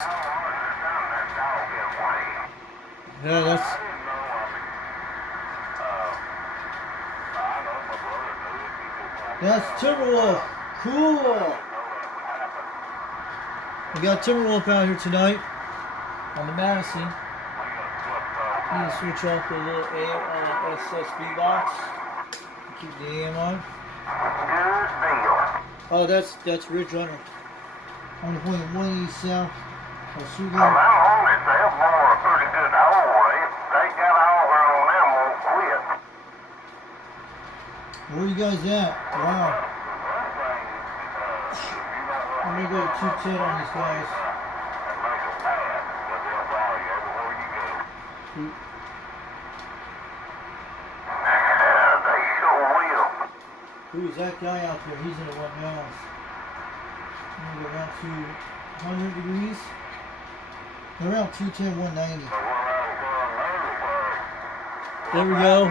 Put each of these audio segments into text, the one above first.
Yeah, that's Timberwolf. Cool. We got Timberwolf out here tonight on the Madison. I'm gonna switch off the little SSB box. Keep the AM on. Oh, that's Ridge Runner. I'm gonna point 180 south. Oh, sweet them homies, they'll bore a pretty good hole. They got all their on them won't quit. Where you guys at? Wow. I'm gonna go to 210 on these guys. They sure will. Who's that guy out there? He's in a 1 balance. I'm gonna go down to 100 degrees. They're around 210, 190. There we go.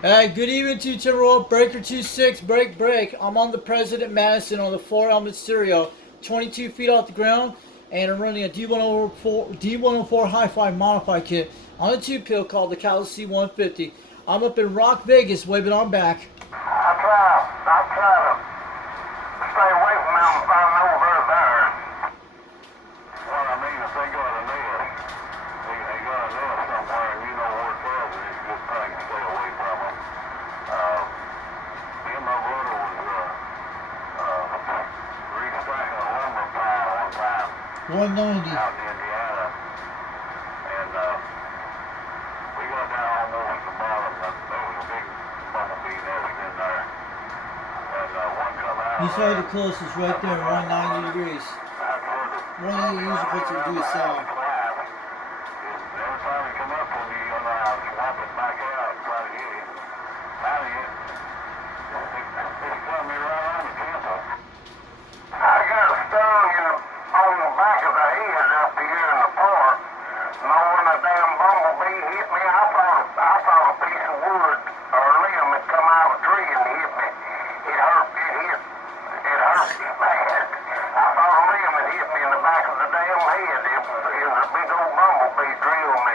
Hey, good evening to you, Timberwolf. Breaker 26, break. I'm on the President Madison on the 4 element stereo, 22 feet off the ground, and I'm running a D104 Hi-Fi modified kit on a 2-pill called the Catalyst C150. I'm up in Rock, Vegas, waving on back. I try to stay away from them if I know they're there. What I mean, if they got a nest, they got a nest somewhere and you know where it's at, it's a good thing to stay away from them. Me and my brother was restacking a lumber pile one time 190. out in Indiana, and we got down almost the bottom, and there was a big bumblebee nest in there, and one come out. You saw the closest right there, 190 degrees. 180 usually puts it to the side. Every time he come up on me, I'll swap it back out and try to get him. It's got me right on the temple. I got stung on the back of the head up here in the park. Knowing a damn bumblebee hit me, I thought a piece of wood or a limb had come out of a tree and hit me. It hurt bad. I thought a limb had hit me in the back of the damn head. It was a big old bumblebee drilled me.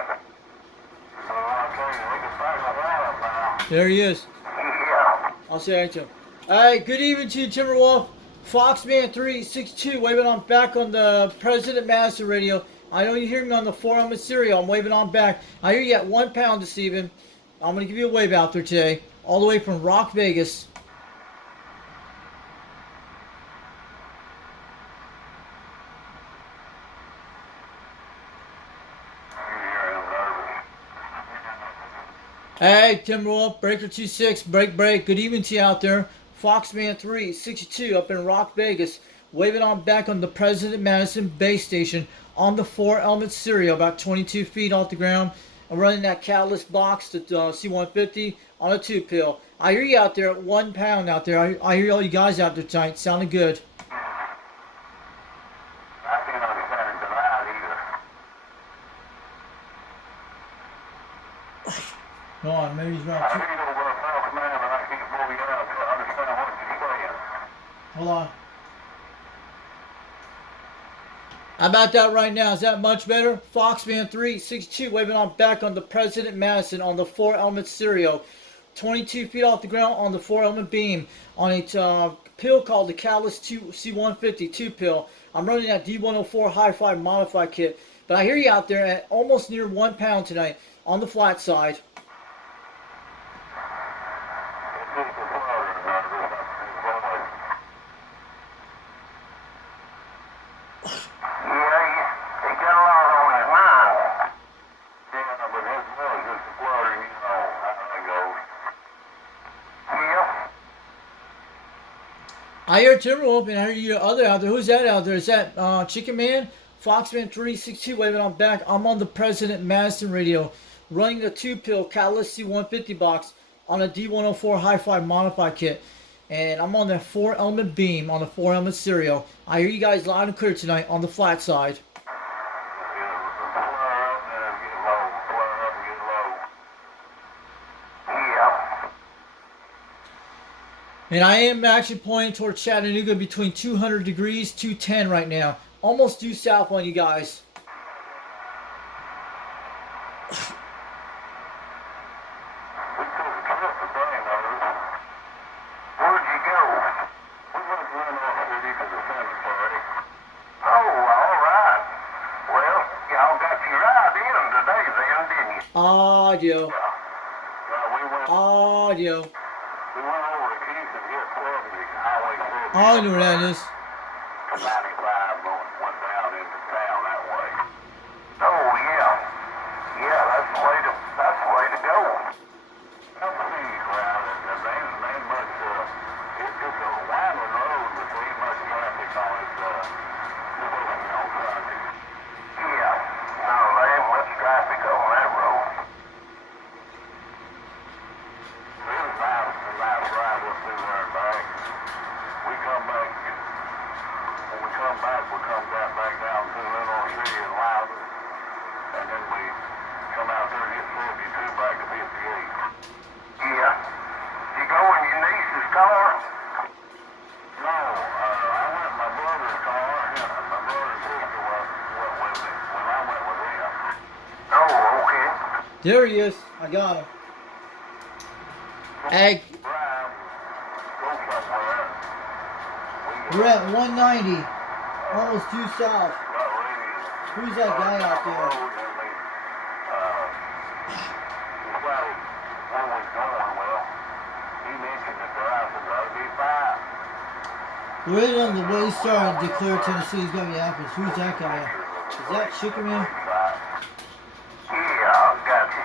There he is. Yeah. I'll say hi to him. Alright, good evening to you, Timberwolf. Foxman362 waving on back on the President Madison radio. I know you hear me on the 4 element stereo. I'm waving on back. I hear you at 1 pound this evening. I'm going to give you a wave out there today. All the way from Rock, Vegas. Hey, Timberwolf, Breaker 26, break. Good evening to you out there. Foxman362 up in Rock, Vegas, waving on back on the President Madison base station on the 4 element stereo, about 22 feet off the ground. I'm running that Catalyst box to C150 on a 2-pill. I hear you out there at 1 pound out there. I hear all you guys out there tonight. Sounding good. I can't understand it tonight either. Go on, maybe he's around I 2. hear you over a false man, but I can't pull you out to understand what you're saying. Hold on. How about that right now? Is that much better? Foxman362 waving on back on the President Madison on the 4 element stereo. 22 feet off the ground on the 4 element beam on a pill called the Catalyst C150 2-pill. I'm running that D104 Hi-Fi modified kit. But I hear you out there at almost near 1 pound tonight on the flat side. I hear Timberwolf and I hear you other out there. Who's that out there? Is that Chicken Man? Foxman362 waving on back. I'm on the President Madison radio running the 2-pill Catalyst C150 box on a D104 Hi-Fi modified kit. and I'm on the 4-element beam on the 4-element serial. I hear you guys loud and clear tonight on the flat side. And I am actually pointing towards Chattanooga between 200 degrees, 210 right now. Almost due south on you guys. Audio. Audio. I know where that is. 95 went down into town that way. Oh yeah, yeah, that's the way to go. That's the crowd, and there ain't much. It's a winding road, but there ain't much traffic on it. On Sunday. Yeah, no, there ain't much traffic on that road. It was a nice ride up through there and back. We come back. When we come back, we come back down to Little City and Louder, and then we come out there and hit 72 back to 58. Yeah. You go in your niece's car? No, I went in my brother's car. My brother and sister went with me when I went with them. Oh, okay. There he is. I got him. Ag. Go somewhere. We're at 190. Almost due south. Who's that guy out there? We're in on the wayside in Decatur, Tennessee. He's got Minneapolis. Who's that guy? Is that Chickerman? Yeah, gotcha.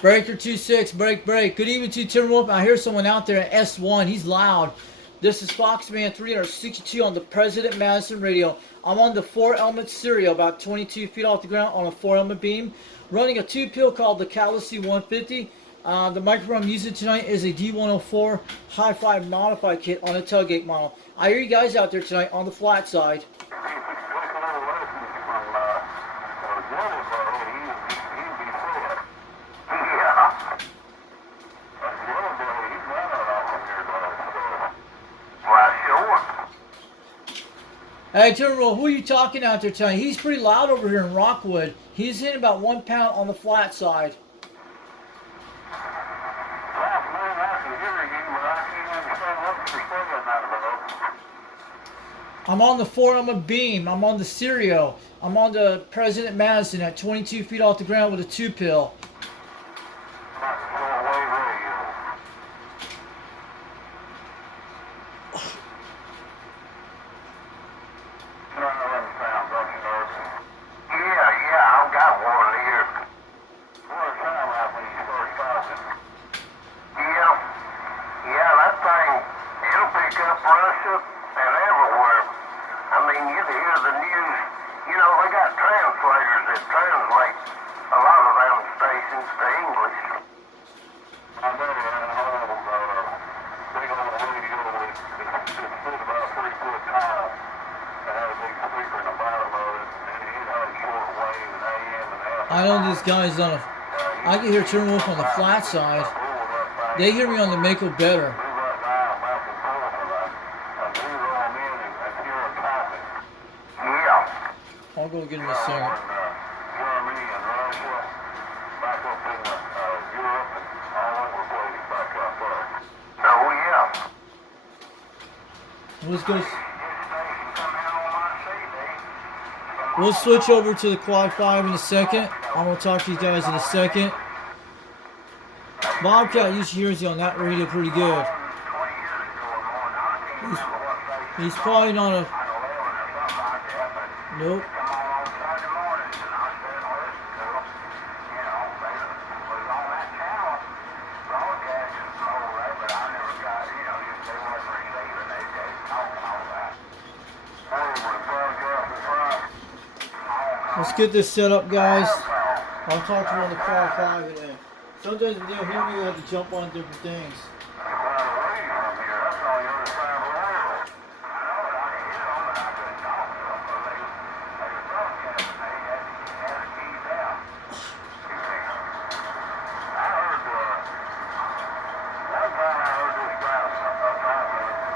Breaker 26, break. Good evening to you, Timberwolf. I hear someone out there at S1. He's loud. This is Foxman 362 on the President Madison radio. I'm on the 4-element serial, about 22 feet off the ground on a 4-element beam, running a 2-pill called the Calliope 150. The microphone I'm using tonight is a D104 Hi-Fi modified kit on a tailgate model. I hear you guys out there tonight on the flat side. Hey, Timberwolf, who are you talking out there tonight? He's pretty loud over here in Rockwood. He's hitting about 1 pound on the flat side. I'm on the 4-element beam. I'm on the serial. I'm on the President Madison at 22 feet off the ground with a 2-pill. I know these guys on a... I can hear Timberwolf on the flat side. They hear me on the Mako better. I'll go get him a second. Let's go. We'll switch over to the Quad 5 in a second. I'm going to talk to you guys in a second. Bobcat usually hears you on that radio pretty good. He's probably not a... Nope. Let's get this set up, guys. I'll talk to you on the Quad 5 in a Sometimes when they'll hear me, I have to jump on different things. Quite a ways from here. That's on the other side of the world. I know it. I can hear them, but I couldn't talk to them because they were broadcasting. They had it keyed down. I heard, one time I heard this guy talking over there.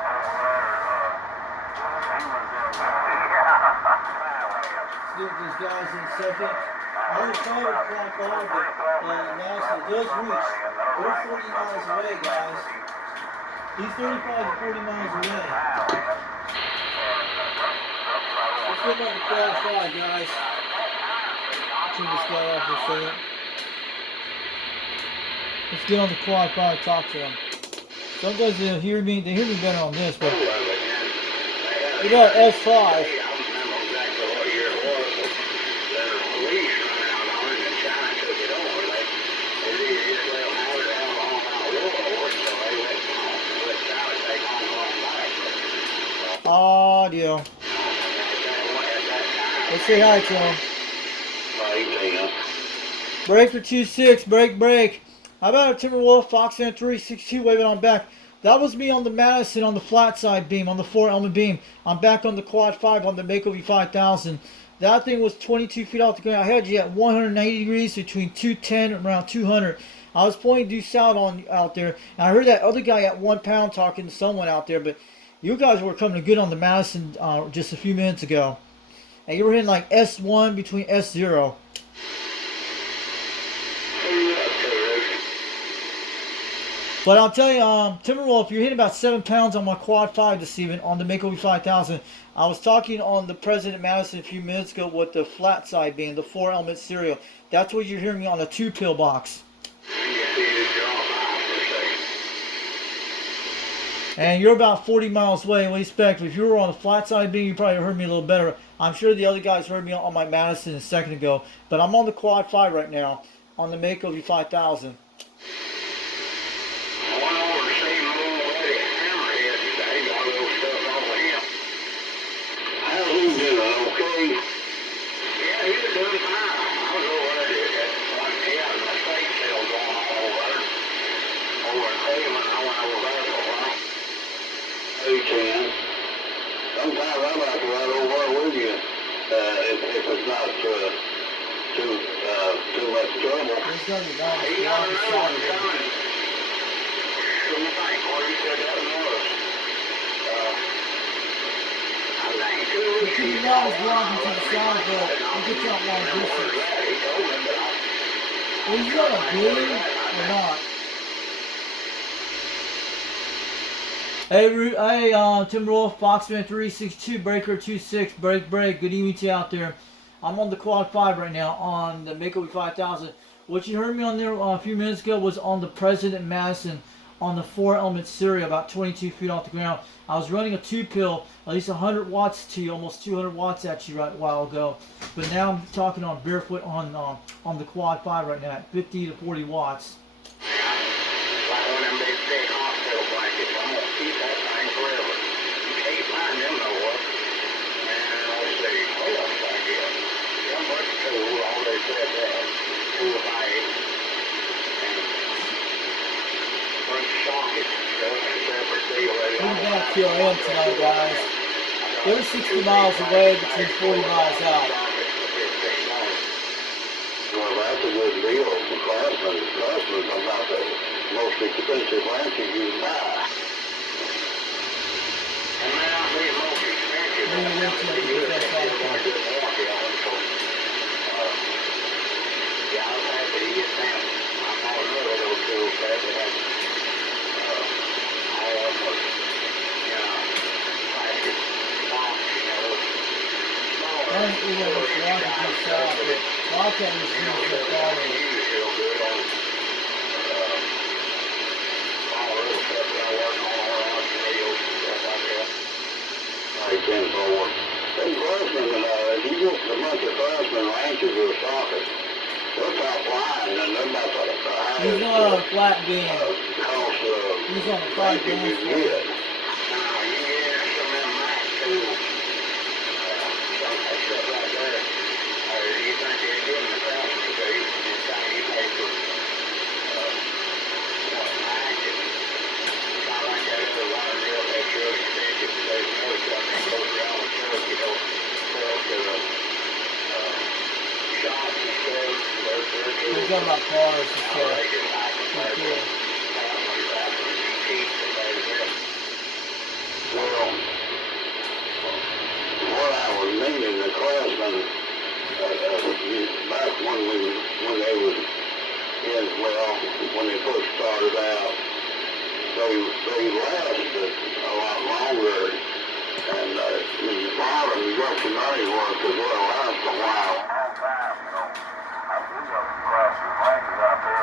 He was Let's get these guys in a second. I was trying to clock on, but NASA does reach. We're 40 miles away, guys. He's 35 to 40 miles away. Let's get on the quad 5, guys. Turn this guy off for a second. Let's get on the quad 5 and talk to him. Sometimes they hear me better on this, but we got S5. Audio. Let's say hi to him. Break for 2-6. Break. How about a Timberwolf Foxman 362 waving on back? That was me on the Madison on the flat side beam, on the 4 element beam. I'm back on the quad 5 on the Mako V5000. That thing was 22 feet off the ground. I had you at 190 degrees between 210 and around 200. I was pointing due south out there. And I heard that other guy at 1 pound talking to someone out there, but you guys were coming good on the Madison just a few minutes ago. And you were hitting like S1 between S0. But I'll tell you, Timberwolf, you're hitting about 7 pounds on my quad 5 this evening on the Mako V5000. I was talking on the President Madison a few minutes ago with the flat side being the 4 element serial. That's what you're hearing me on the 2-pill box. And you're about 40 miles away. What do you expect? If you were on the flat side beam, you probably heard me a little better. I'm sure the other guys heard me on my Madison a second ago. But I'm on the quad 5 right now on the Mako V5000. Sometimes I like to ride over with you if it's not too much trouble. He's going to be nice. He's on the side of him. The 2 miles walking to the side, but he gets out long distance. Is he on a beam or not? Hey, Timberwolf, Foxman 362, Breaker 26, break. Good evening to you out there. I'm on the quad 5 right now on the Mako V5000. What you heard me on there a few minutes ago was on the President Madison on the 4 element serial, about 22 feet off the ground. I was running a 2-pill, at least 100 watts to you, almost 200 watts at you right a while ago. But now I'm talking on barefoot on the quad 5 right now at 50 to 40 watts. We're back to QRM tonight, guys. They're 60 miles away, between 40 miles out. Well, that's a good deal for Craftsman. Craftsman's about the most expensive ranches you can buy. And may not be most expensive. Maybe we'll get that qualified. Yeah, I was happy to get them. I thought another little tool set that had all of them, plastic box, small. I don't know what's wrong with this south, but Wildcat was using the quality. Hey, Craftsman, if you get a bunch of Craftsman ranches or sockets, they're top line, and they're about the highest. He's not on a flat beam. Cost He's on a 5 beam. you can get. You get some of them max tools, some of that stuff right there. You think they're good in the Craftsman case, and you pay for We're talking about cars and stuff. Pretty cool. Well, what I was meaning, the classmen, back when they was in, well, when they first started out, they lasted a lot longer, and the bottom, you got some money work as well, last a while.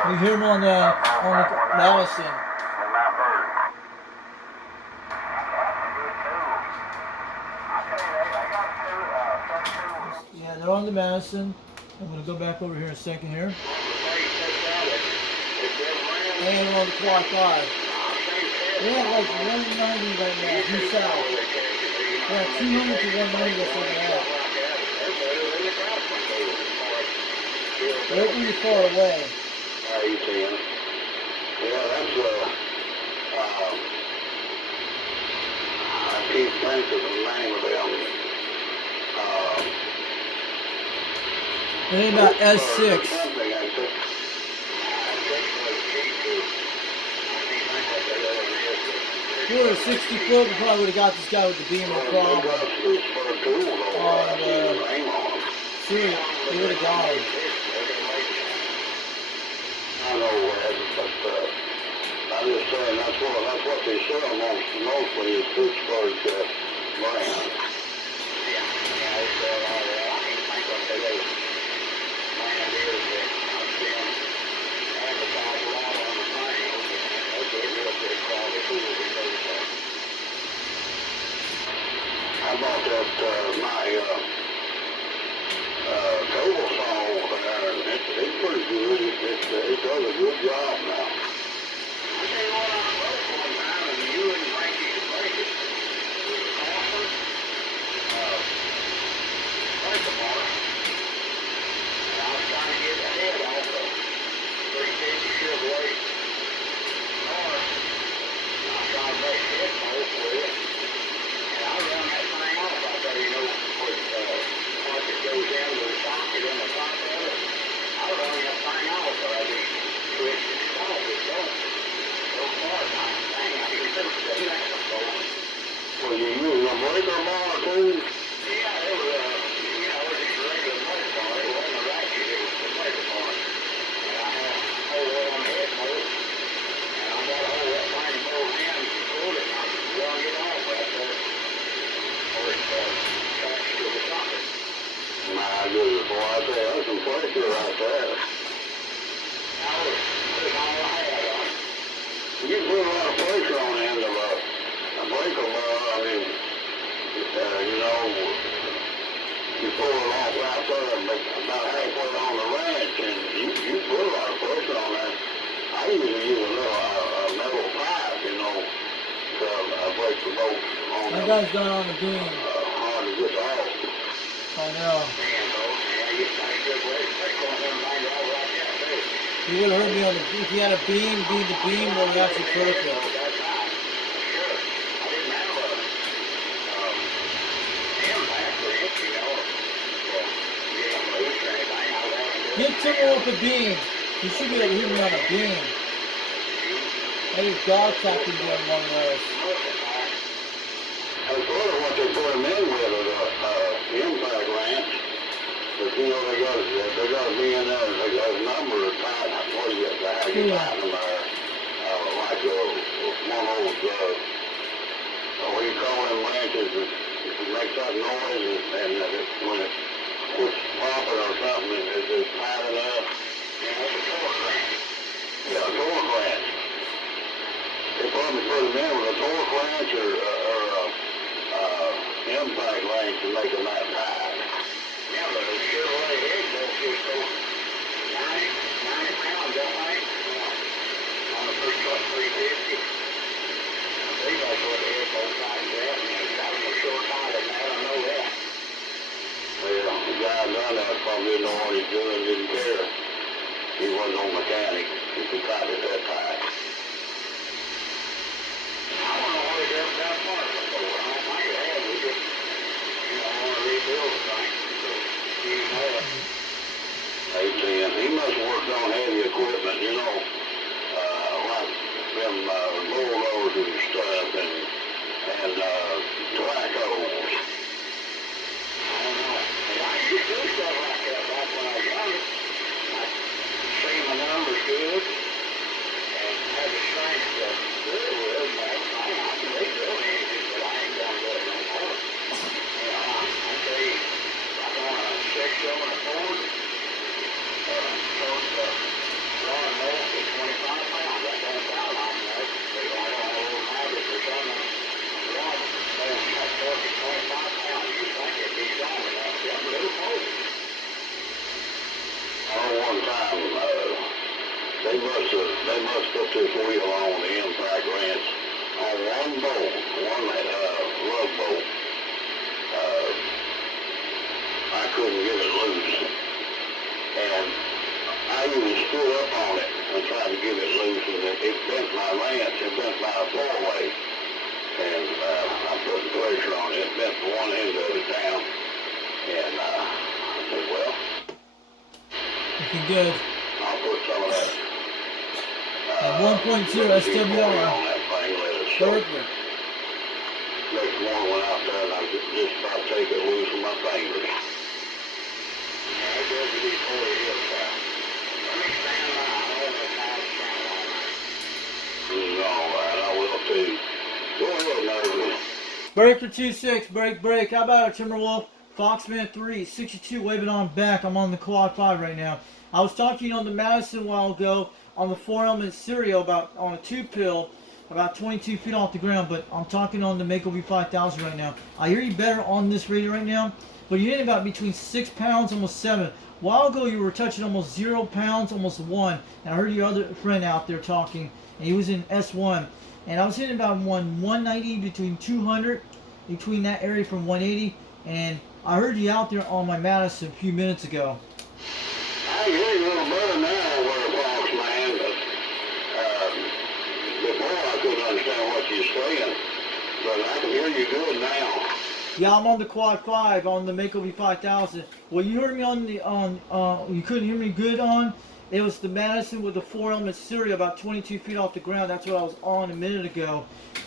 You hear them on the Madison. Yeah, they're on the Madison. I'm gonna go back over here in a second here. And we're on the Quad 5. We're at like 190 right now, due south. We're at 200 to 190, that's where we're at. They're pretty far away. You can. Yeah, that's I keep thinking the name of them. It ain't about S6. If we were at 60 foot, we probably would have got this guy with the beam no problem. On Syria, they would have got him. I know that, but I'm just saying that's what they sell mostly is Pittsburgh brand. I bought that my table saw over there, and it's pretty good. It does a good job now. I tell you what, I broke one time, and you wouldn't think you could break it. It was awesome. Break apart. And I was trying to get the head off the 350 Chevrolet car. And I was trying to break the head bolt with it. And I run that thing off. I thought, you know, with once it goes into the socket in the top of it, I run that thing off, but I just twist it off. It don't go far. Dang, I can see that before. Well, you using a breaker bar too? Yeah, it was you know, it was just a regular breaker bar. It wasn't a ratchet, it was a breaker bar. And I had a hole on the head bolt, and I got a hole that thing bolt in, pulled it, and I wrung it off right there. Or it's attached to the socket. My goodness, boy, I tell you, that's some pressure right there. That was all I had on. You put a lot of pressure on the end of a breaker bar. I mean, you know, you pull it off right there about halfway on the ranch, and you put a lot of pressure on that. I usually use a little metal pipe, you know, to break the bolt on That guy's done on the beam. hard to get off. I know. He would have heard me on the, if he had a beam, the beam would have actually perfect. Get Timberwolf a beam. He should be able to hit me on a beam. Maybe dog tapping doing one of those. That's sort of what they put them in with the impact ranch. But you know, they got to be in there. They got a number of times. What do you got to have? You find them there. Like one of those, what do you call them ranches? It makes that noise, and when it's popping or something, it's just piling up. Yeah, that's a torque ranch. Yeah, a torque ranch. They probably put them in with a torque ranch or impact range to make them that high. Yeah, but the Chevrolet head bolts just go 90 pounds, I think, on the first truck 350. I think that's what the head bolts like that. That was a short time than that, I know that. Well, the guy done that probably didn't know what he was doing, didn't care. He wasn't no mechanic. He could type it that tight. I don't know what he done that part before. I don't think it had. We just, want to rebuild the thing. So, use that. 810. He must have worked on heavy equipment, you know, like them bulldozers and stuff and tobacco's. I don't know. I used to do stuff like that back when I was younger. I seen my numbers good and had the strength to do it with, man. I can rebuild anything, but I ain't gonna do it no more. You know, I tell you, I want a 6 over a Ford. Told Ron Moore for 25 pounds. That don't sound like much. They don't have a little habit or something. Ron, that torque is 25 pounds. You think it'd be strong enough? Yeah, but it'll hold it. One time, they must put this wheel on the impact wrench on one bolt, one lug bolt. I couldn't get it loose. And I even stood up on it and tried to get it loose, and it bent my wrench, it bent my four-way. And I put the pressure on it, bent one end of it down. And I said, well, looking good. I'll put some of that. At 1.0 SWR. Perfect. Next one went out there and I was just about to take it loose with my fingers. I guess it is 40 hill south. Let me stand by. I don't have time to stand all night. This is all right. I will too. Go ahead, nervous. Breaker 2-6, break. How about it, Timberwolf? Foxman 362, waving on back. I'm on the quad 5 right now. I was talking on the Madison a while ago on the 4-element Serial on a 2-pill, about 22 feet off the ground, but I'm talking on the Mako V5000 right now. I hear you better on this radio right now, but you're hitting about between 6 pounds, almost 7. A while ago you were touching almost 0 pounds, almost 1, and I heard your other friend out there talking, and he was in S1, and I was hitting about 190 between 200, between that area from 180, and I heard you out there on my Madison a few minutes ago. I hear you a little better now where it walks, man, but before I couldn't understand what you're saying, but I can hear you good now. Yeah, I'm on the quad 5 on the Mako V5000. Well, you heard me you couldn't hear me good on. It was the Madison with the 4-element Serial about 22 feet off the ground. That's what I was on a minute ago,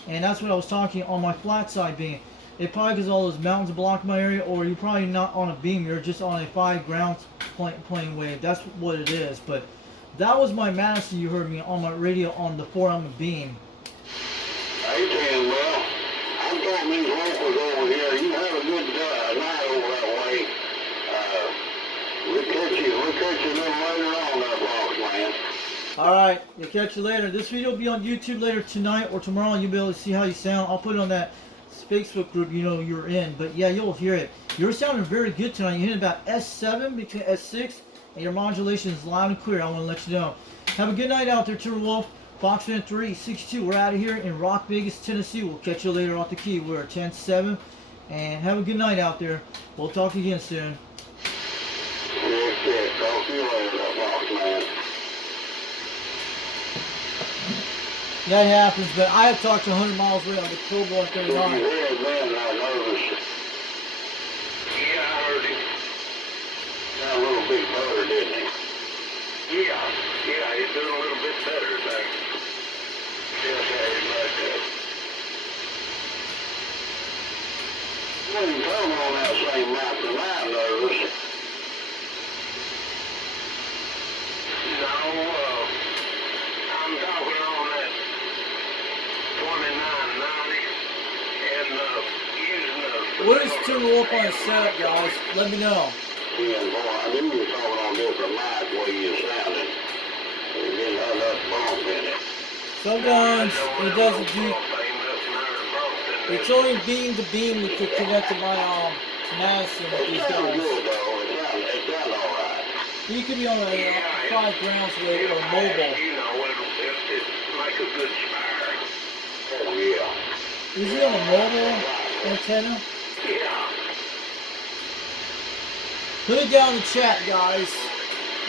and that's what I was talking on my flat side beam. It probably because all those mountains block my area, or you're probably not on a beam, you're just on a 5 ground plane wave. That's what it is. But that was my Madison you heard me on my radio on the 4-element beam. Hey, Tim, well, I'm talking these locals over here. You have a good night over that way. We'll catch you a little later on that box, man. Alright, we'll catch you later. This video will be on YouTube later tonight or tomorrow, and you'll be able to see how you sound. I'll put it on that Facebook group you know you're in, but yeah, you'll hear it. You're sounding very good tonight. You're hitting about S7 between S6, and your modulation is loud and clear. I want to let you know. Have a good night out there, Timberwolf. Foxman 362. We're out of here in Rock Vegas, Tennessee. We'll catch you later off the key. We're at 10-7, and have a good night out there. We'll talk again soon. Yeah, talk to you later, Foxman. That happens, but I have talked to 100 miles away on the Cobra 39. Yeah, man, I nervous. Yeah, I heard him. Got a little bit better, didn't he? Yeah, he's doing a little bit better, thanks. Yes, he's like that. I ain't coming on that same mountain I'm nervous. No, I'm talking on that 2990 and using the... What is Timberwolf on his setup, guys? Let me know. Yeah, boy, I knew you were talking on different mics where you sounded. You didn't have that bump in it. Sometimes it doesn't do... It's only beam to beam we could connect to my Madison with these It sounded guys. good, though. It sounded all right. You could be on a 5 grounds wave or mobile. You know, it's like a good spire. Oh, yeah. Is he on a mobile antenna? Yeah. Put it down in the chat, guys.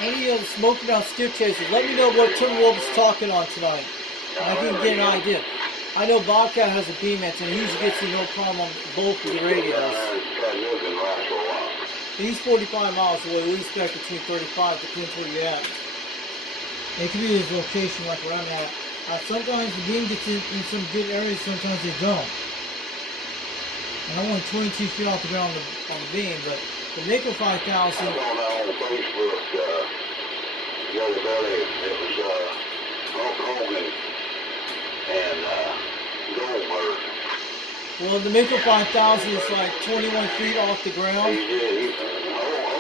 Any of the smoking out skip chasers, let me know what Timberwolf is talking on tonight. And I can get an idea. I know Bobcat has a beam antenna. He usually gets you no problem on both of the radios. He's 45 miles away. We expect between 35, depends where you're at. It could be his location, like where I'm at. Sometimes the beam gets in some good areas, sometimes they don't. And I'm only 22 feet off the ground on the beam, but the Mako 5000. I saw that on Facebook the other day. It was Hulk Hogan and Goldberg. Well, the Mako 5000 is like 21 feet off the ground,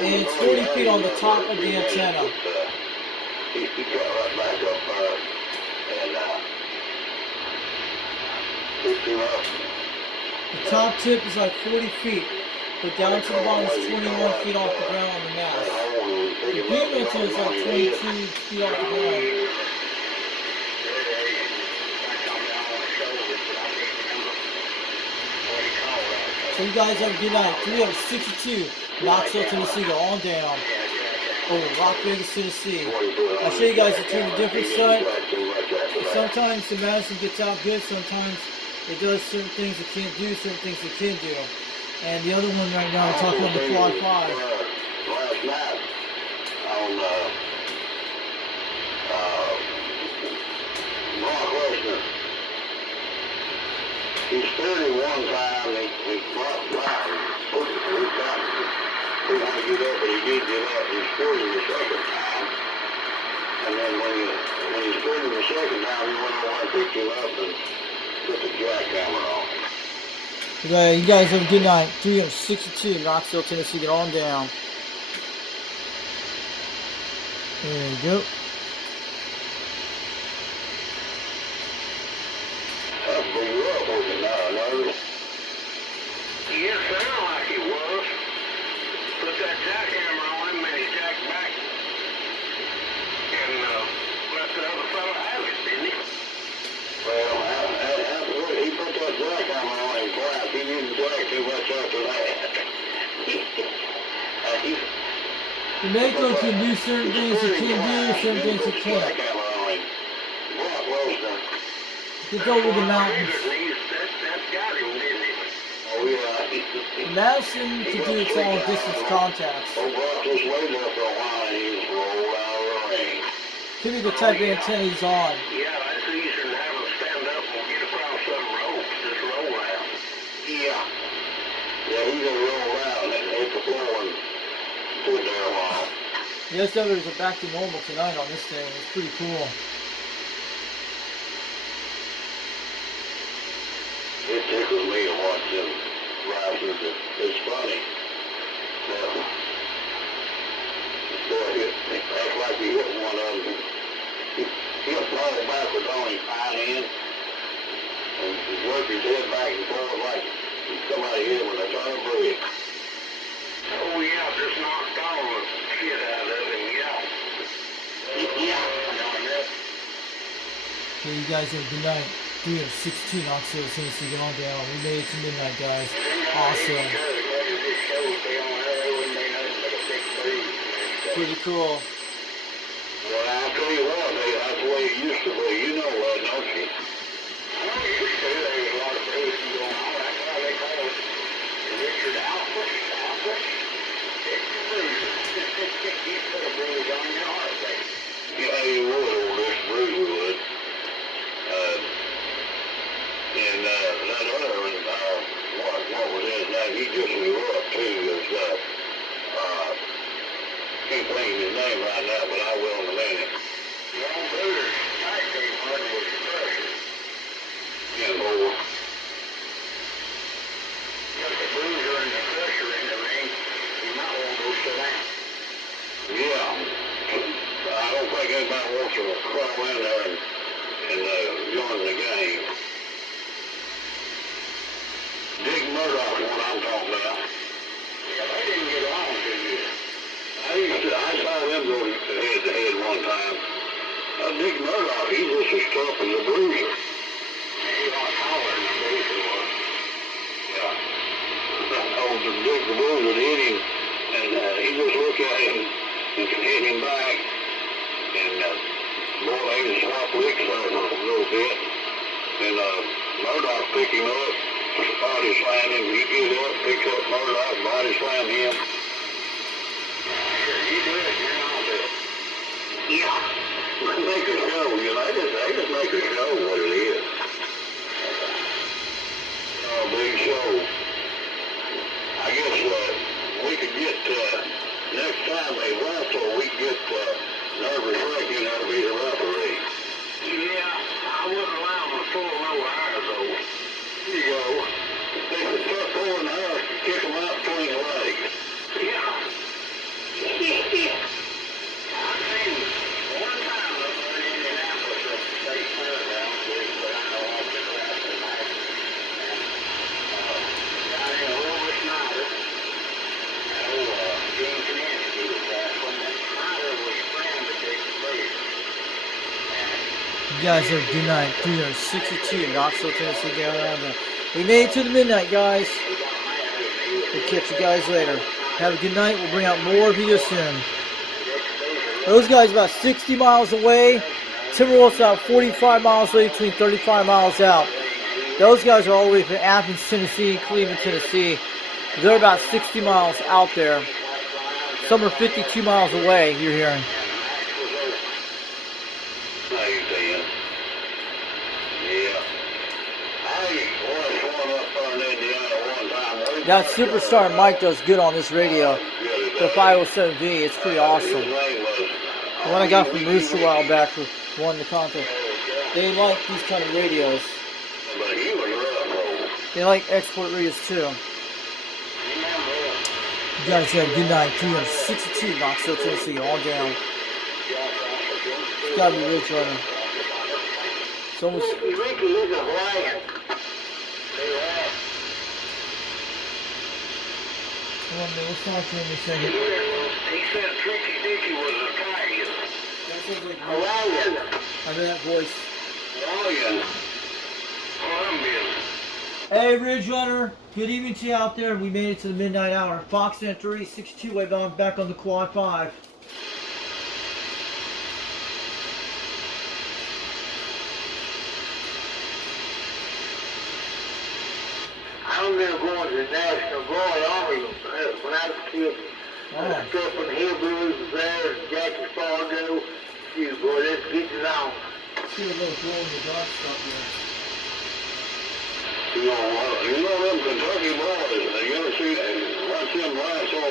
and it's 40 feet on the top of the antenna. He got right back up there and picked him up. The top tip is like 40 feet, but down to the bottom is 21 feet off the ground on the mast. The beam antenna is like 22 feet off the ground. So you guys have a good night. 362, Knoxville, Tennessee, go on down. Over Rock Vegas, Tennessee. I'll show you guys the turn the difference side. Sometimes the Madison gets out good, sometimes it does certain things it can't do, certain things it can do. And the other one right now, we're talking about the Quad 5. Last night on Mark Westner. He steered him one time, he blocked fire, pushed it 3 times. He wanted to get up, but he did get up. He steered him the second time. And then when he steered him the second time, he went over and picked him up and put the jackhammer on him. Okay, you guys have a good night. 362, Knoxville, Tennessee, get on down. There you go. That blew up, was it not? No? Yes, sounded like it was. Put that jackhammer on him and he jacked back. And let the other fellow have it, didn't he? Well, absolutely. He put that jackhammer on him twice. He didn't jack too much after that. The Mako can do certain things it can't do, certain things it can't. Get over the mountains. That got him, didn't it? Oh, yeah. The Madison can do its own distance contacts. Oh, Brock just waited there for a while and he was rolled out of the ring. Could be the type of antenna he's on. Yeah, that's easier than having to stand up and get across some ropes. Just roll out. Yeah. Yeah, he's gonna roll out and hit the floor and stood there a while. The other others are back to normal tonight on this thing. It's pretty cool. It tickles me to watch them risers. It's funny. Act like he hit one of them. He'll fall backwards on his hind end and work his head back and forth like somebody hit him with a ton of bricks. Oh, yeah, just knocked all the shit out of him, yeah. Yeah. Okay, you guys have a good night. 362 Knoxville, Tennessee, get on down. We made it to midnight, guys. Awesome. Pretty cool. Well, I'll tell you what, that's the way it used to be. You know that, don't you? I know it used to. There was a lot of bruising going on. That's why they call it Richard Alpert. Richard Bruiser. You put a bruise on your heart, baby. Yeah, he would, old this Bruiser would. And that other one, what was his name? He just blew up too. Can't think of his name right now, but I will in a minute. The old Bruiser's tag team partner was the Crusher. Yeah, boy. Got the Bruiser and the Crusher in the ring. You might want to go sit down. Yeah. I don't think anybody wants to crawl in there and join the game. Dick Murdoch, what I'm talking about. Yeah, they didn't get along too good. I saw them go head to head one time. Dick Murdoch, he's just as tough as a Bruiser. He was taller than the Bruiser was. Yeah. The Dick the Bruiser hit him, and he just looked at him and hit him back. And boy, they just swapped licks there for a little bit. And Murdoch picked him up, body slammed him. He get up, picked up Murdoch, body slammed him. we could get, next time they wrestle, we could get nervous wrecking out of either referee. Yeah, I wouldn't allow them to pull no higher, though. Here you go. They could start pulling higher, kick them out between the legs. Yeah. I've seen one time up there in Indianapolis at the state fairground, but I know I've been wrestling there. And down in Lower Snyder, Gene Kaminsky was wrestling, and Snyder was friends with Jason Bates. You guys have a good night. 362 in Knoxville, Tennessee. We made it to the midnight, guys. We'll catch you guys later. Have a good night. We'll bring out more videos soon. Those guys about 60 miles away. Timberwolf's about 45 miles away, between 35 miles out. Those guys are all the way from Athens, Tennessee, Cleveland, Tennessee. They're about 60 miles out there. Some are 52 miles away, you're hearing. That Superstar mic does good on this radio. The 507V, it's pretty awesome. The one I got from Rooster a while back for won the contest. They like these kind of radios. They like export radios too. You guys have a good night. 362 Knoxville, Tennessee, all down. It's gotta be Rich Runner. It's almost. Hold on, let's talk to him in a second. He said Tricky Dicky was Italian. That sounds like Hawaiian. I know that voice. Hawaiian. Colombian. Hey, Ridge Runner. Good evening to you out there. We made it to the midnight hour. Foxman 362 wave on back on the Quad 5. I remember going to the National Guard Army when I was a kid. Stuff from the Hillbillies was there, Jackie Fargo. Shoot, boy, let's get it on. See a little glow in the dark stuff here. You know them Kentucky boys. You ever see watch them wrestle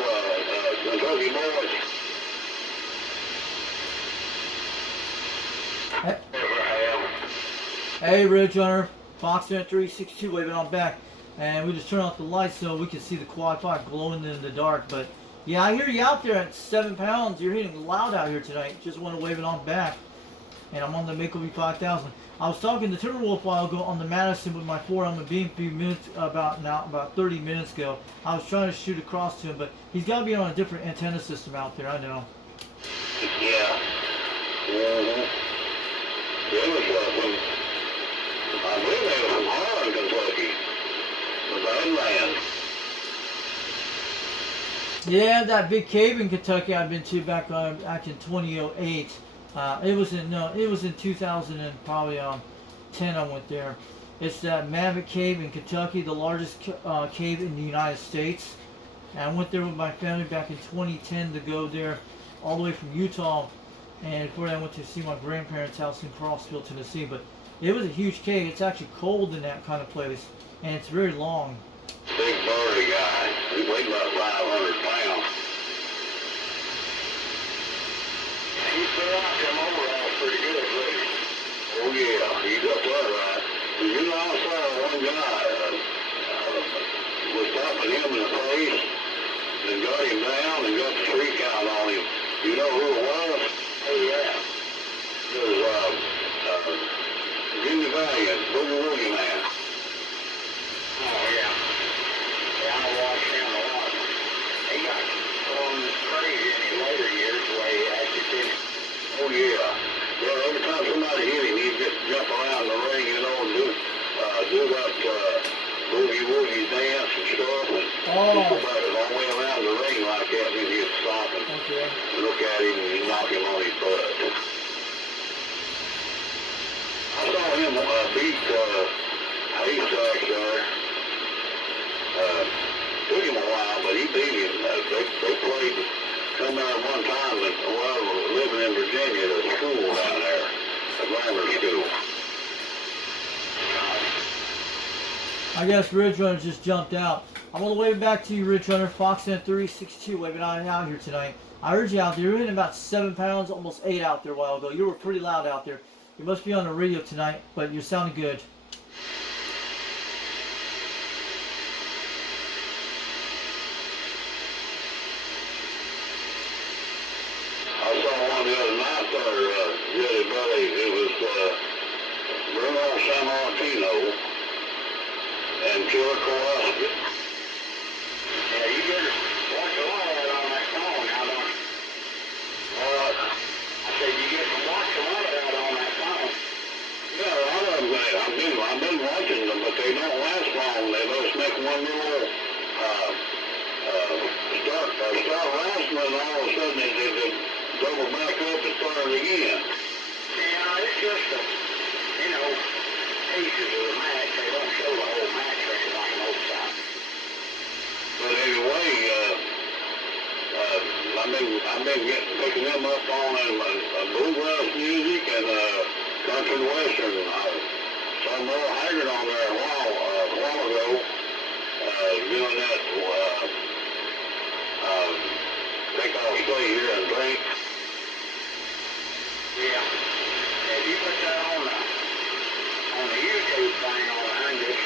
Kentucky boys? Hey, Ridge Runner. Foxman 362 waving on back. And we just turned off the lights so we can see the Quad 5 glowing in the dark. But yeah, I hear you out there at 7 pounds. You're hitting loud out here tonight. Just want to wave it on back. And I'm on the Mako V5000. I was talking to Timberwolf a while ago on the Madison with my 4-element beam a few minutes, about 30 minutes ago. I was trying to shoot across to him, but he's got to be on a different antenna system out there, I know. Yeah. Mm-hmm. They was I believe they were from Harlan, Kentucky. The Badlands. Yeah, that big cave in Kentucky I've been to back in 2008. It was in 2000 and probably 10 I went there. It's that Mammoth Cave in Kentucky, the largest cave in the United States. And I went there with my family back in 2010 to go there all the way from Utah. And before that I went to see my grandparents' house in Crossville, Tennessee. But it was a huge cave. It's actually cold in that kind of place. And it's very long. Big burly guy. He weighed about 500 pounds. He said I come over all pretty good, really. Oh yeah, he got that right. You know, I saw one guy was stopping him in the face and got him down and got the 3 count on him. You know who it was? Oh yeah. It was Jimmy Valiant, Boogie Woogie Man. Oh yeah. Yeah, I watched him a lot. He got crazy in his later years the way he actually did. Oh yeah. Yeah, every time somebody hit him, he'd just jump around the ring, you know, and do that boogie woogie dance and stuff. And people about it all the way around the ring like that, and he'd stop and look at him and he'd knock him on his butt. I saw him beat Haystack there. Took him a while, but he beat him. They played, come there one time and living in Virginia at a school down there, a grammar school. I guess Ridge Runner just jumped out. I'm gonna wave it back to you, Rich Runner. Foxman362 waving on out here tonight. I heard you out there. You were hitting about 7 pounds, almost 8 out there a while ago. You were pretty loud out there. You must be on the radio tonight, but you're sounding good. I saw one the other night there, really buddy. It was Bruno San Martino and Killer Kowalski. Yeah, you better watch a lot of that on that phone now, don't you? I said you get to watch a lot of that on that phone. Yeah, a lot of them, I've been watching them, but they don't last long. They just make one little start wrestling, and all of a sudden they double back up and start it again. Yeah, it's just pieces of the match. They don't show the whole match or anything most times. But anyway, I've been picking them up on bluegrass music and country western. Saw Merle Haggard on there a while ago, doing that. Think I'll stay here and drink. Yeah. If you put that on the YouTube thing on there, and just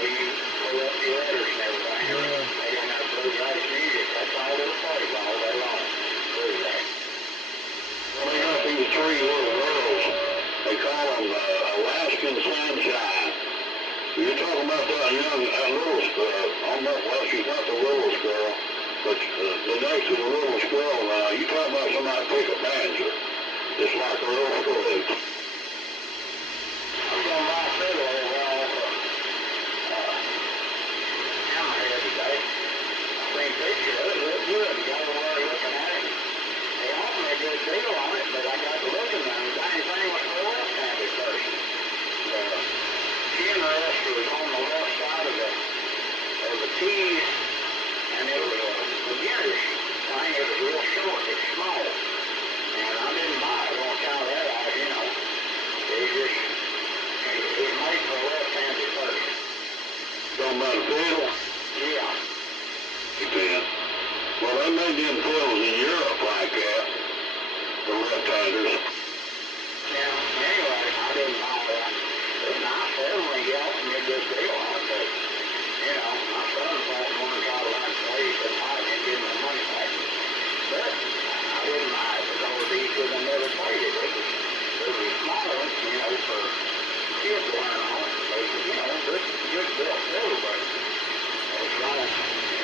you pull up the letters and everything. Yeah. They don't have bluegrass music. That's all they'll play all day long. Bluegrass. Well, they got these 3 little girls. They call them Alaskan Sunshine. You're talking about that littlest girl. Well, she's not the littlest girl, but the next to the littlest girl, you talking about somebody pick a banjo. It's like a little flute. I'm going to buy a fiddle over off Hammerhead today. I seen pictures of it. It looked good. The guy over there looking at it. They offered me a good deal on it, but I got to looking at it. The same thing with the left-handed person. She and the rest was on the left side of the keys, and it was a beginner's thing. It was real short. It's small. And I didn't buy it on account of that. It's made for a left-handed person. Talking about a fiddle? Yeah. You can. Well, they made them fiddles in Europe like that, for left-handers. Yeah, anyway, I didn't buy that. It's nice for everyone. You offered me a good deal on it, but, my son thought one tried to learn to play. He said, I didn't give him the money back. But I didn't buy it because I was easier than never played it. It was small, for kids to learn on it. But, this is a good deal for everybody. It's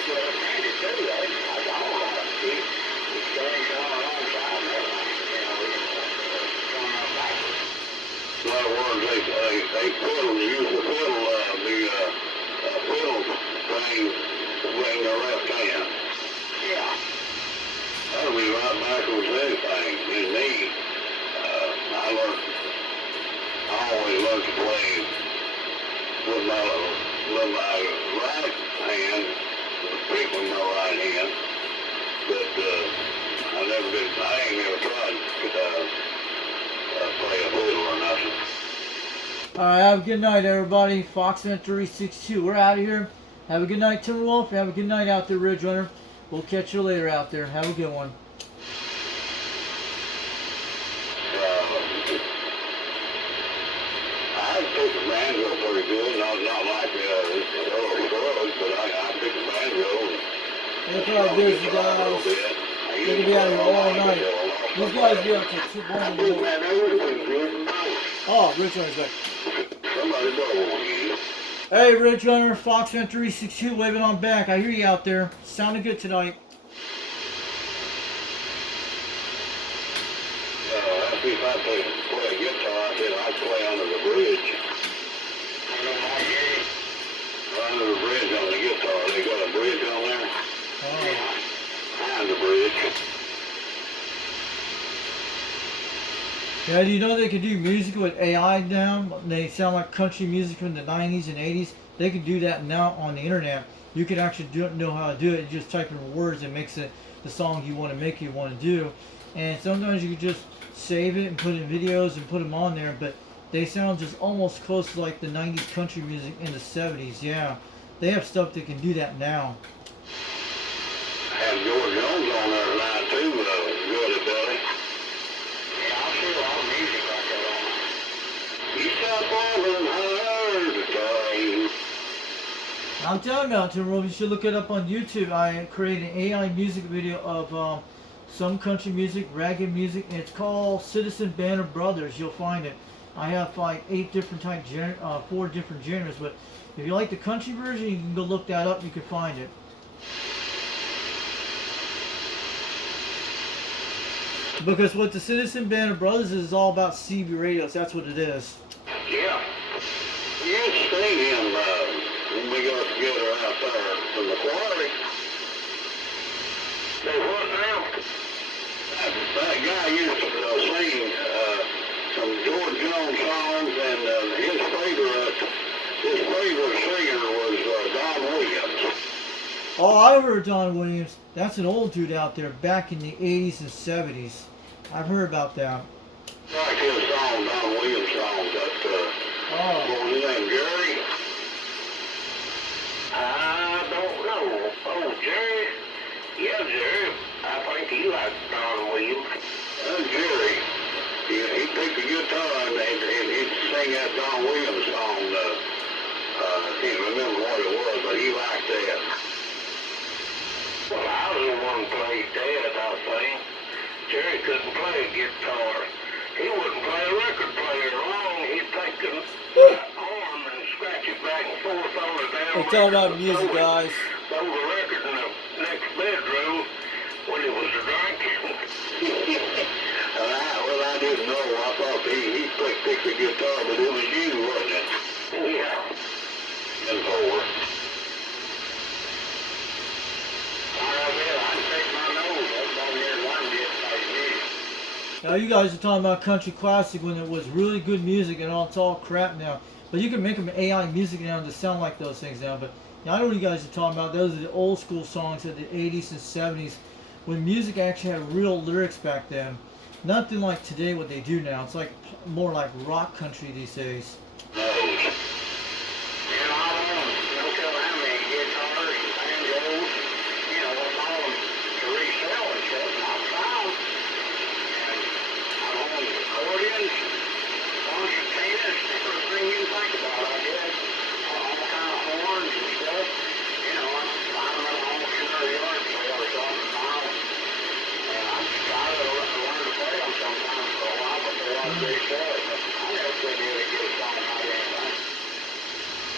left-handed too, though. I don't like it. The strings on the wrong side and everything. Going up backwards. In other words, they use the fiddle, fiddle thing to bring their left hand. Yeah. That'll be right backwards anything. In me, I always learned to play with my right hand, pick with my right hand, but I ain't never tried to play a fiddle or nothing. Alright, have a good night, everybody. Foxman362. We're out of here. Have a good night, Timberwolf. Have a good night out there, Ridge Runner. We'll catch you later out there. Have a good one. I pick the banjo pretty good. Not like the but I pick the banjo. That's what I do is you guys. They can be out here all night. These guys be up till 2 1 in the morning. Oh, Ridge Runner's back. Somebody go. Hey, Ridge Runner, Foxman362 waving on back. I hear you out there. Sounding good tonight. If I play a guitar, I said I'd play under the bridge. Under the bridge on the guitar. They got a bridge on there. Oh. Behind the bridge. Yeah, do you know they can do music with AI now? They sound like country music from the 90s and 80s. They can do that now on the internet. You can actually know how to do it. You just type in words and makes it the song you want to do. And sometimes you can just save it and put in videos and put them on there, but they sound just almost close to like the 90s country music in the 70s. Yeah, They have stuff that can do that now. Have George Jones on there tonight too, good at Billy. Yeah, I'll see a lot of music like that on there. You stop walking hard today. I'm telling you, Timberwolf, you should look it up on YouTube. I created an AI music video of some country music, reggae music, and it's called Citizen Band of Brothers. You'll find it. I have like 4 different genres, but if you like the country version, you can go look that up. You can find it. Because what the Citizen Band of Brothers is all about CB radios. That's what it is. Yeah. You seen him when we got together out there from the quarry. Say what now? That guy used to sing some George Jones songs, and his favorite singer was Don Williams. Oh, I heard Don Williams. That's an old dude out there back in the 80s and 70s. I've heard about that. Like his song, Don Williams song, that, what was his name, Jerry? I don't know. Oh, Jerry? Yeah, Jerry. I think he likes Don Williams. Jerry, he picked a guitar and he'd sing that Don Williams song. I can't remember what it was, but he liked that. Well, I was the one who played that, I think. Jerry couldn't play a guitar. He wouldn't play a record player long. He'd take an arm and scratch it back and forth on the damn It's all about music, guys. Throw the record in the next bedroom when he was drinking. Well, I didn't know. I thought he picked the guitar, but it was you, wasn't it? Yeah. And forward. Now you guys are talking about country classic when it was really good music and all, it's all crap now. But you can make them AI music now to sound like those things now. But now I know what you guys are talking about. Those are the old school songs of the 80s and 70s when music actually had real lyrics back then. Nothing like today what they do now. It's like more like rock country these days.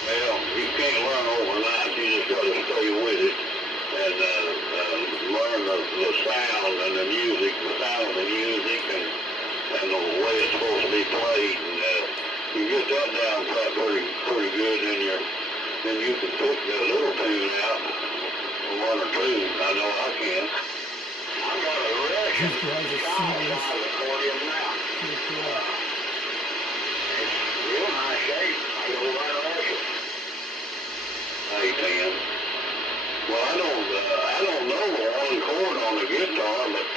Well, you can't learn overnight. You just got to stay with it and learn the sound and the music, the sound of the music, and the way it's supposed to be played. And you get that down pat pretty good, then you can pick that little tune out, one or two. I know I can. I've got a Russian accordion now. It's real nice shape. I go right Russian. I can. Well, I don't know one chord on the guitar, but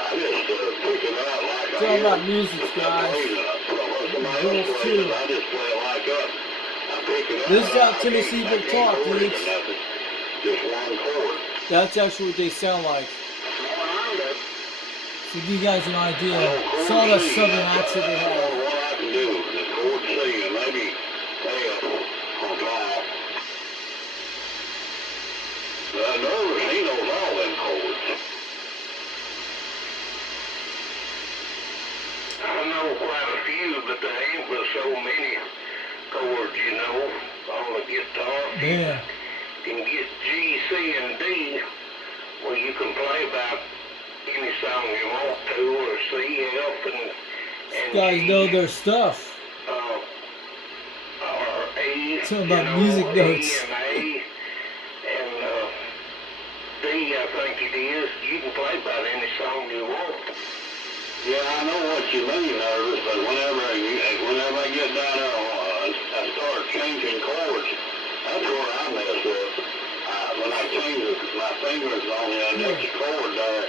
I just pick it out like It's all about music, guys. Rules too. I just play it like that. I pick it out. This is how Tennessee will talk, dudes. Just one chord. That's actually what they sound like. To give you guys an idea, some of the southern accent they have. What I can do is chord C and maybe F on top. Nervous, he knows all them chords. I know quite a few, but there ain't but so many chords, you know, on the guitar. Yeah. You can get G, C, and D, where you can play about any song you want to, or C, F, and Guys G, know their stuff. or A, Talking about you know, music A notes. and A, and D, I think it is. You can play about any song you want. Yeah, I know what you mean, Nervous, but whenever I get down there I start changing chords, that's where I mess up. When I change my fingers on the next chord there,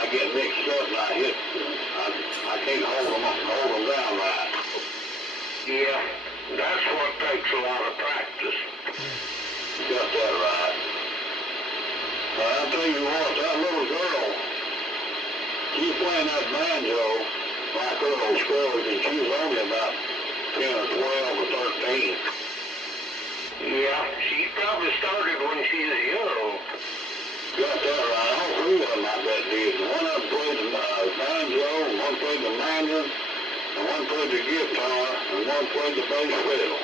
I get mixed up and I can't hold them down right. Yeah, that's what takes a lot of practice. You got that right. I'll tell you what, that little girl, she's playing that banjo like Earl Scruggs, and she's only about 10 or 12 or 13. Yeah, she probably started when she was young. Got that right. All three of them, I bet, did. One of them played the banjo, and one played the mandolin, and one played the guitar, and one played the bass fiddle.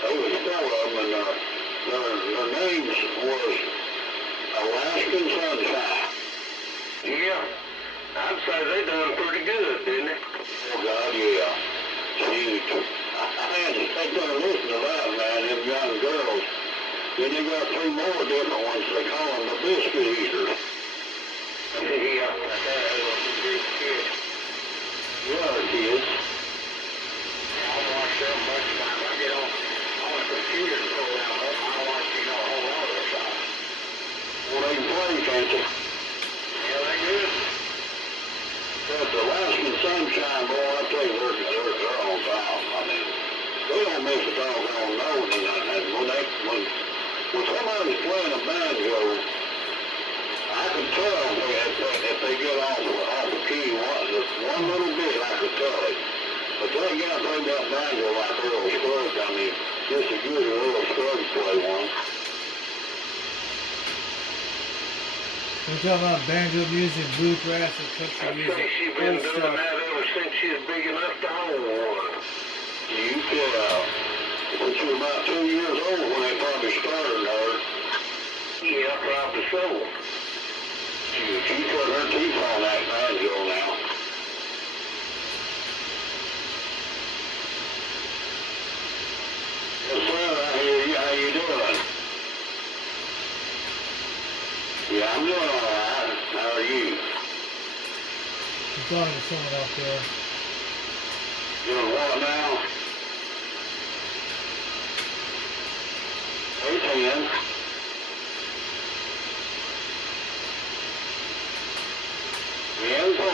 There was four of them, and their names was Alaskan Sunshine. Yeah, I'd say they done pretty good, didn't they? Oh, God, yeah. Shoot. I had to sit there and listen to that, man, them young girls. Then they got three more different ones. They call them the biscuit eaters. Yeah, that was a big kid. Yeah, kids. I watch them much time. I get on the computer program up. I watch, a whole lot of stuff. Well, they can play, can't they? Yeah, they good. But the Alaskan Sunshine, boy, I tell you, they're on top. I mean, they don't miss a doggone note. And when somebody's playing a banjo, I can tell if they get off the key one little bit, I can tell it. But they ain't got to play that banjo like Earl Scruggs. I mean, just as good as Earl Scruggs play one. We're talking about banjo music, bluegrass, and country I'd music. say she's been Old doing stuff. that ever since she was big enough to hold one. You tell. When she was about 2 years old when they probably started her. Yeah, probably so. She put her teeth on that banjo now. Yes, sir, I hear you. How you doing? Yeah, I'm doing all right. How are you? I'm talking to someone out there. Doing what now? 8:10. And 4.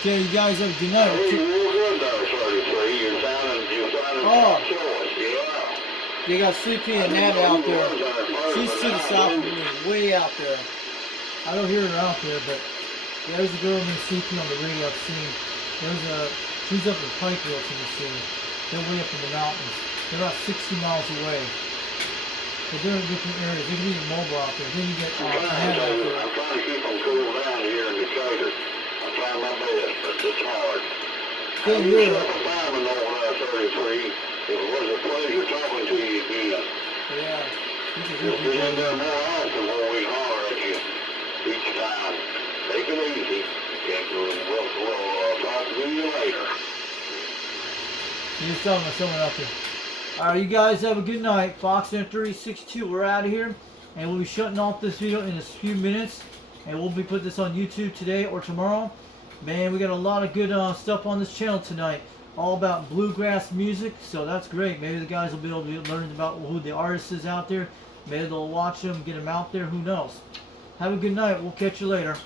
Okay, you guys have a good night. Hey, you're good there, 33. You're sounding Oh. choice, yeah. They got Sleepy and Nana out there. She's to the south of me, way out there. I don't hear her out there, but yeah, there's a girl named Sleepy on the radio I've seen. She's up in Pikeville, Tennessee. They're way up in the mountains. They're about 60 miles away. But they're in different areas. They can be mobile out there. Then you get Nana out there. I'm trying to keep them cool down here in Decatur. I'm trying my best, but it's hard. Then You're you're, a fireman over there, 33. It was a pleasure talking to you again. yeah, you can You'll hear be in there people. more often when we holler at you each time. Take it easy. We'll talk to you later. You're just talking to someone out there. Alright, you guys have a good night. Fox362, we're out of here. And we'll be shutting off this video in a few minutes. And we'll be putting this on YouTube today or tomorrow. Man, we got a lot of good stuff on this channel tonight. All about bluegrass music, so that's great. Maybe the guys will be able to learn about who the artist is out there. Maybe they'll watch them, get them out there, who knows. Have a good night. We'll catch you later.